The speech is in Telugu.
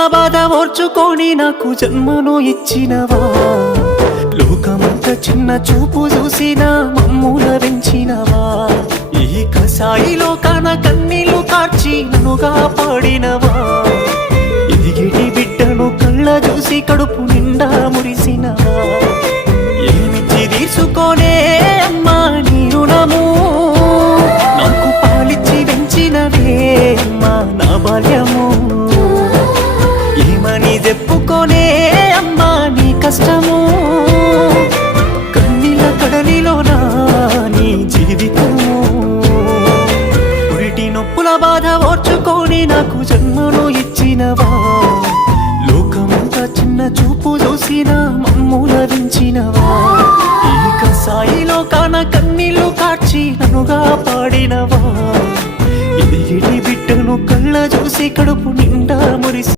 నొప్పుల బాధ ఓర్చుకొని నాకు జన్మను ఇచ్చినవా, లోకమంతా చిన్న చూపు చూసిన మమ్ముల పెంచినవా, ఈ కసాయి లోకాన కన్నీళ్లు కార్చి నన్నుగా పాడినవా, ఎదిగిటి బిడ్డను కళ్ళ చూసి కడుపు నిండా మురిసినవా, ఏమిచ్చి తీసుకోనే అమ్మా నీ రుణము, నాకు పాలిచ్చి పెంచినవే అమ్మా నా బాల్యము, ఏమని చెప్పుకోనే అమ్మా నీ కష్టము, కన్నీళ్ళ కడలిలోనా నీ జీవితము, పురిటి నొప్పుల బాధ ఓర్చుకొని నాకు జన్మను ఇచ్చినవా, లోకమంతా చిన్న చూపు చూసిన మమ్ముల వించినవా, ఈ కసాయిలో కాన కన్నీళ్లు కార్చి నన్నుగా పాడినవా, ఇది బిడ్డను కళ్ళ చూసి కడుపు నిండా మురిసి